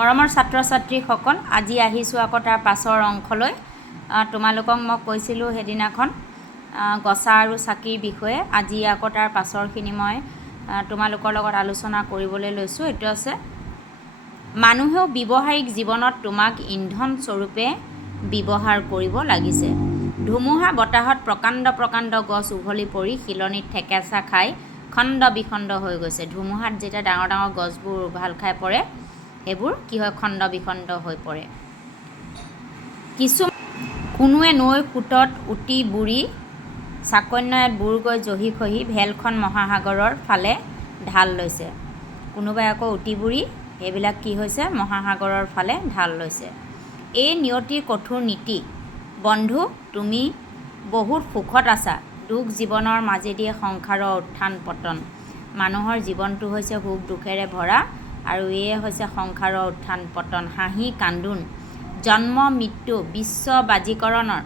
মৰমৰ ছাত্ৰ ছাত্ৰীসকল, আজি আহিছোঁ আকৌ তাৰ পাছৰ অংশলৈ। তোমালোকক মই কৈছিলোঁ সেইদিনাখন গছা আৰু চাকিৰ বিষয়ে। আজি আকৌ তাৰ পাছৰখিনি মই তোমালোকৰ লগত আলোচনা কৰিবলৈ লৈছোঁ। এইটো আছে, মানুহেও ব্যৱহাৰিক জীৱনত তোমাক ইন্ধন স্বৰূপে ব্যৱহাৰ কৰিব লাগিছে। ধুমুহা বতাহত প্ৰকাণ্ড গছ উঘলি পৰি শিলনিত ঠেকেচা খাই খণ্ড বিখণ্ড হৈ গৈছে। ধুমুহাত যেতিয়া ডাঙৰ ডাঙৰ গছবোৰ উভাল খাই পৰে, সেইবোৰ কি হয়, খণ্ড বিখণ্ড হৈ পৰে। কোনোৱে নৈ সোঁতত উটি বুৰি চাকন্যায়ত বুৰ গৈ জহি খহি ভেলখন মহাসাগৰৰ ফালে ঢাল লৈছে। কোনোবাই আকৌ উটি বুৰি সেইবিলাক কি হৈছে, মহাসাগৰৰ ফালে ঢাল লৈছে। এই নিয়তিৰ কঠোৰ নীতি। বন্ধু, তুমি বহুত সুখত আছা। দুখ জীৱনৰ মাজেদিয়ে সংসাৰৰ উত্থান পতন। মানুহৰ জীৱনটো হৈছে সুখ দুখেৰে ভৰা, আৰু এয়ে হৈছে সংসাৰৰ উত্থান পতন, হাঁহি কান্দোন, জন্ম মৃত্যু, বিশ্ব বাজিকৰণৰ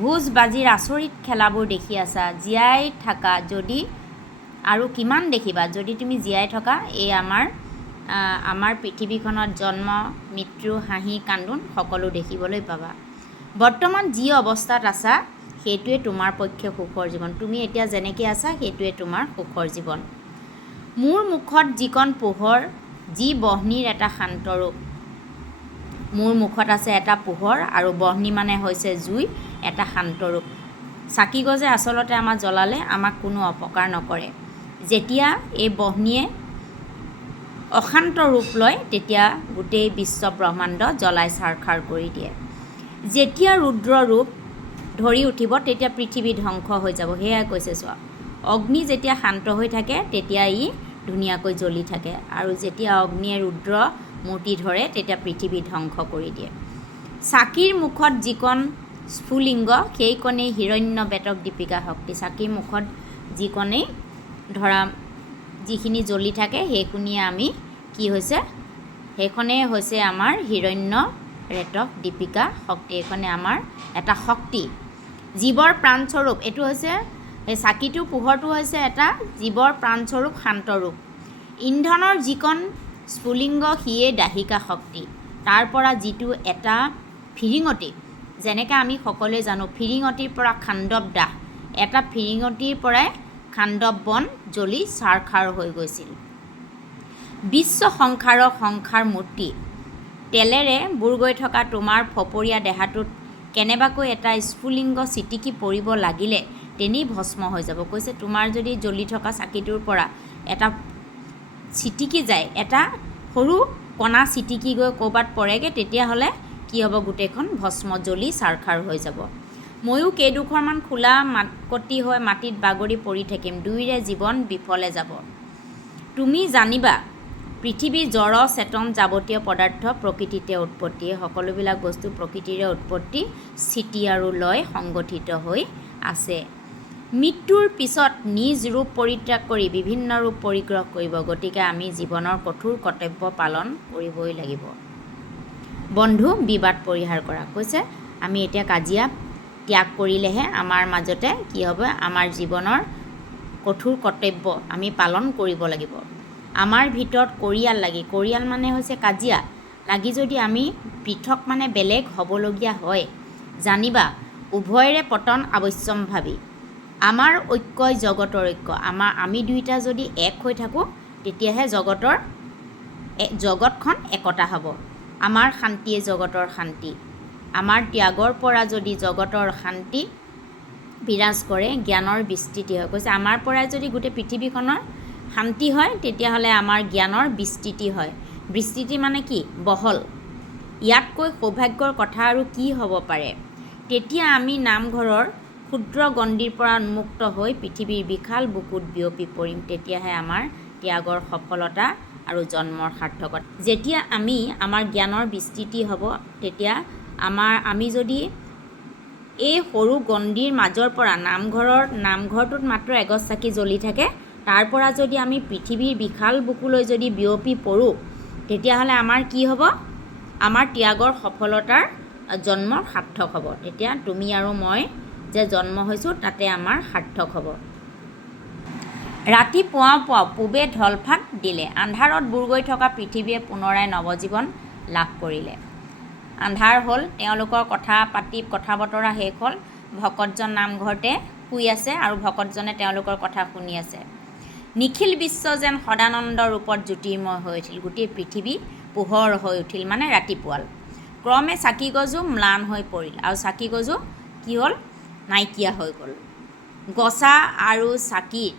ভোজ বাজিৰ আচৰিত খেলাবোৰ দেখি আছা। জীয়াই থাকা যদি, আৰু কিমান দেখিবা, যদি তুমি জীয়াই থকা এই আমাৰ পৃথিৱীখনত জন্ম মৃত্যু হাঁহি কান্দোন সকলো দেখিবলৈ পাবা। বৰ্তমান যি অৱস্থাত আছা সেইটোৱে তোমাৰ পক্ষে সুখৰ জীৱন। তুমি এতিয়া যেনেকৈ আছা সেইটোৱে তোমাৰ সুখৰ জীৱন। মোৰ মুখত যিকণ পোহৰ, যি বহ্নিৰ এটা শান্ত ৰূপ। মোৰ মুখত আছে এটা পোহৰ, আৰু বহ্নি মানে হৈছে জুই, এটা শান্ত ৰূপ। চাকি গছে আচলতে আমাক জ্বলালে আমাক কোনো অপকাৰ নকৰে। যেতিয়া এই বহ্নিয়ে অশান্ত ৰূপ লয়, তেতিয়া গোটেই বিশ্ব ব্ৰহ্মাণ্ড জ্বলাই ছাৰখাৰ কৰি দিয়ে। যেতিয়া ৰুদ্ৰ ৰূপ ধৰি উঠিব, তেতিয়া পৃথিৱী ধ্বংস হৈ যাব। সেয়াই কৈছে চোৱা, অগ্নি যেতিয়া শান্ত হৈ থাকে তেতিয়া ই ধুনীয়াকৈ জ্বলি থাকে, আৰু যেতিয়া অগ্নিয়ে ৰুদ্ৰ মূৰ্তি ধৰে তেতিয়া পৃথিৱী ধ্বংস কৰি দিয়ে। চাকিৰ মুখত যিকণ স্ফুলিংগ, সেইকণেই হিৰণ্য বেতক দীপিকা শক্তি। চাকিৰ মুখত যিকণেই ধৰা যিখিনি জ্বলি থাকে সেইখিনিয়ে আমি কি হৈছে, সেইখনেই হৈছে আমাৰ হিৰণ্য ৰেতক দীপিকা শক্তি। এইখনে আমাৰ এটা শক্তি, জীৱৰ প্ৰাণস্বৰূপ। এইটো হৈছে সেই চাকিটোৰ পোহৰটো হৈছে এটা জীৱৰ প্ৰাণস্বৰূপ শান্ত ৰূপ। ইন্ধনৰ যিকণ স্ফুলিংগ সিয়ে দাহিকা শক্তি। তাৰ পৰা যিটো এটা ফিৰিঙতি, যেনেকৈ আমি সকলোৱে জানো ফিৰিঙতিৰ পৰা খাণ্ডৱ দাহ, এটা ফিৰিঙতিৰ পৰাই খাণ্ডৱ বন জ্বলি ছাৰখাৰ হৈ গৈছিল। বিশ্ব সংসাৰৰ সংসাৰ মূৰ্তি। তেলেৰে বুৰ গৈ থকা তোমাৰ ফপৰীয়া দেহাটোত কেনেবাকৈ এটা স্ফুলিংগ ছিটিকি পৰিব লাগিলে তেনেই ভস্ম হৈ যাব। কৈছে তোমাৰ যদি জ্বলি থকা চাকিটোৰ পৰা এটা ছিটিকি যায়, এটা সৰু কণা ছিটিকি গৈ ক'ৰবাত পৰেগৈ, তেতিয়াহ'লে কি হ'ব, গোটেইখন ভস্ম জ্বলি ছাৰখাৰ হৈ যাব। ময়ো কেইডোখৰমান খোলা মাকতি হৈ মাটিত বাগৰি পৰি থাকিম, দুয়োৰে জীৱন বিফলে যাব। তুমি জানিবা, পৃথিৱী জড় চেতন যাৱতীয় পদাৰ্থ প্ৰকৃতিতে উৎপত্তি। সকলোবিলাক বস্তু প্ৰকৃতিৰে উৎপত্তি, স্থিতি আৰু লয় সংগঠিত হৈ আছে। মৃত্যুৰ পিছত নিজ ৰূপ পৰিত্যাগ কৰি বিভিন্ন ৰূপ পৰিগ্ৰহ কৰিব। গতিকে আমি জীৱনৰ কঠোৰ কৰ্তব্য পালন কৰিবই লাগিব। বন্ধু, বিবাদ পৰিহাৰ কৰা। কৈছে আমি এতিয়া কাজিয়া ত্যাগ কৰিলেহে আমাৰ মাজতে কি হ'ব, আমাৰ জীৱনৰ কঠোৰ কৰ্তব্য আমি পালন কৰিব লাগিব। আমাৰ ভিতৰত কৰিয়াল মানে হৈছে কাজিয়া লাগি যদি আমি পৃথক মানে বেলেগ হ'বলগীয়া হয়, জানিবা উভয়ৰে পতন আৱশ্যম্ভাৱী। আমাৰ ঐক্যই জগতৰ ঐক্য। আমি দুয়োটা যদি এক হৈ থাকোঁ তেতিয়াহে জগতখন একতা হ'ব। আমাৰ শান্তিয়ে জগতৰ শান্তি। আমাৰ ত্যাগৰ পৰা যদি জগতৰ শান্তি বিৰাজ কৰে, জ্ঞানৰ বিস্তৃতি হয়। কৈছে আমাৰ পৰাই যদি গোটেই পৃথিৱীখনৰ শান্তি হয়, তেতিয়াহ'লে আমাৰ জ্ঞানৰ বিস্তৃতি হয়। বিস্তৃতি মানে কি, বহল। ইয়াতকৈ সৌভাগ্যৰ কথা আৰু কি হ'ব পাৰে। তেতিয়া আমি নামঘৰৰ ক্ষুদ্ৰ গণ্ডিৰ পৰা উন্মুক্ত হৈ পৃথিৱীৰ বিশাল বুকুত বিয়পি পৰিম। তেতিয়াহে আমাৰ ত্যাগৰ সফলতা আৰু জন্মৰ সাৰ্থকতা। যেতিয়া আমাৰ জ্ঞানৰ বিস্তৃতি হ'ব, তেতিয়া আমি যদি এই সৰু গণ্ডিৰ মাজৰ পৰা নামঘৰটোত মাত্ৰ এগছ চাকি জ্বলি থাকে, তাৰ পৰা যদি আমি পৃথিৱীৰ বিশাল বুকুলৈ যদি বিয়পি পৰোঁ, তেতিয়াহ'লে আমাৰ কি হ'ব, আমাৰ ত্যাগৰ সফলতাৰ জন্মৰ সাৰ্থক হ'ব। তেতিয়া তুমি আৰু মই যে জন্ম হৈছোঁ তাতে আমাৰ সাৰ্থক হ'ব। ৰাতি পুৱাও পুৱাও পূবে ঢলফাট দিলে, আন্ধাৰত বুৰ গৈ থকা পৃথিৱীয়ে পুনৰাই নৱজীৱন লাভ কৰিলে। আন্ধাৰ হ'ল, তেওঁলোকৰ কথা বতৰা শেষ হ'ল, ভকতজন নামঘৰতে শুই আছে আৰু ভকতজনে তেওঁলোকৰ কথা শুনি আছে। নিখিল বিশ্ব যেন সদানন্দ ৰূপত জ্যোতিৰ্ময় হৈ উঠিল, গোটেই পৃথিৱী পোহৰ হৈ উঠিল, মানে ৰাতিপুৱাল। ক্ৰমে চাকিগজো ম্লান হৈ পৰিল, আৰু চাকিগজো কি হ'ল, নাইকিয়া হৈ গ'ল। গছা আৰু চাকিৰ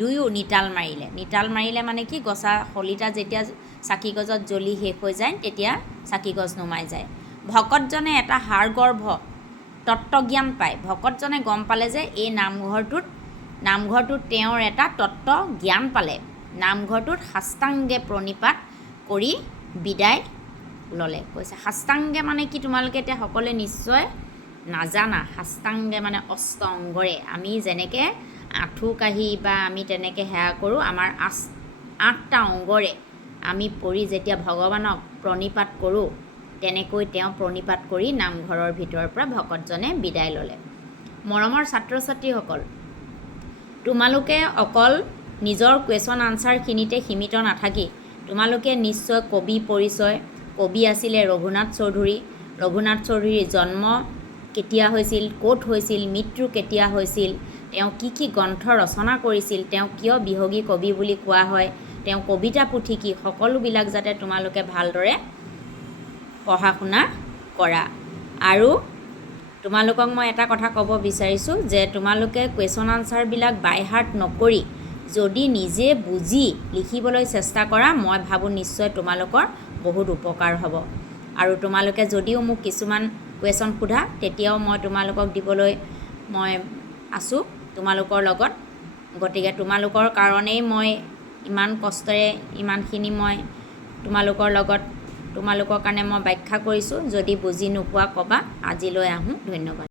দুয়ো নিতাল মাৰিলে মানে কি, গছা শলিতা যেতিয়া চাকিগজত জ্বলি শেষ হৈ যায় তেতিয়া চাকিগজ নুমাই যায়। ভকতজনে এটা হাড়গৰ্ভ তত্ত্বজ্ঞান পায়, ভকতজনে গম পালে যে এই নামঘৰটোত তেওঁৰ এটা তত্ত্ব জ্ঞান পালে। নামঘৰটোত সাষ্টাংগে প্ৰণিপাত কৰি বিদায় ল'লে। কৈছে সাষ্টাংগে মানে কি, তোমালোকে এতিয়া সকলোৱে নিশ্চয় নাজানা। সাষ্টাংগে মানে অষ্ট অংগৰে, আমি যেনেকৈ আঁঠু কাঢ়ি বা আমি তেনেকৈ সেৱা কৰোঁ, আমাৰ 8টা অংগৰে আমি পৰি যেতিয়া ভগৱানক প্ৰণিপাত কৰোঁ, তেনেকৈ তেওঁ প্ৰণিপাত কৰি নামঘৰৰ ভিতৰৰ পৰা ভকতজনে বিদায় ল'লে। মৰমৰ ছাত্ৰ ছাত্ৰীসকল, তোমালোকে অকল নিজৰ কুৱেশ্যন আনচাৰখিনিতে সীমিত নাথাকি তোমালোকে নিশ্চয় কবি পৰিচয়, কবি আছিলে ৰঘুনাথ চৌধুৰীৰ জন্ম কেতিয়া হৈছিল, ক'ত হৈছিল, মৃত্যু কেতিয়া হৈছিল, তেওঁ কি কি গ্ৰন্থ ৰচনা কৰিছিল, তেওঁ কিয় বিহগী কবি বুলি কোৱা হয়, তেওঁ কবিতা পুথি কি, সকলোবিলাক যাতে তোমালোকে ভালদৰে পঢ়া শুনা কৰা। আৰু তোমালোকক মই এটা কথা ক'ব বিচাৰিছোঁ যে তোমালোকে কুৱেশ্যন আনচাৰবিলাক বাই হাৰ্ট নকৰি যদি নিজে বুজি লিখিবলৈ চেষ্টা কৰা, মই ভাবোঁ নিশ্চয় তোমালোকৰ বহুত উপকাৰ হ'ব। আৰু তোমালোকে যদিও মোক কিছুমান কুৱেশ্যন সোধা, তেতিয়াও মই তোমালোকক দিবলৈ মই আছোঁ তোমালোকৰ লগত। গতিকে তোমালোকৰ কাৰণেই মই ইমান কষ্টেৰে ইমানখিনি মই তোমালোকৰ কাৰণে মই ব্যাখ্যা কৰিছোঁ। যদি বুজি নোপোৱা ক'বা। আজিলৈ আহোঁ, ধন্যবাদ।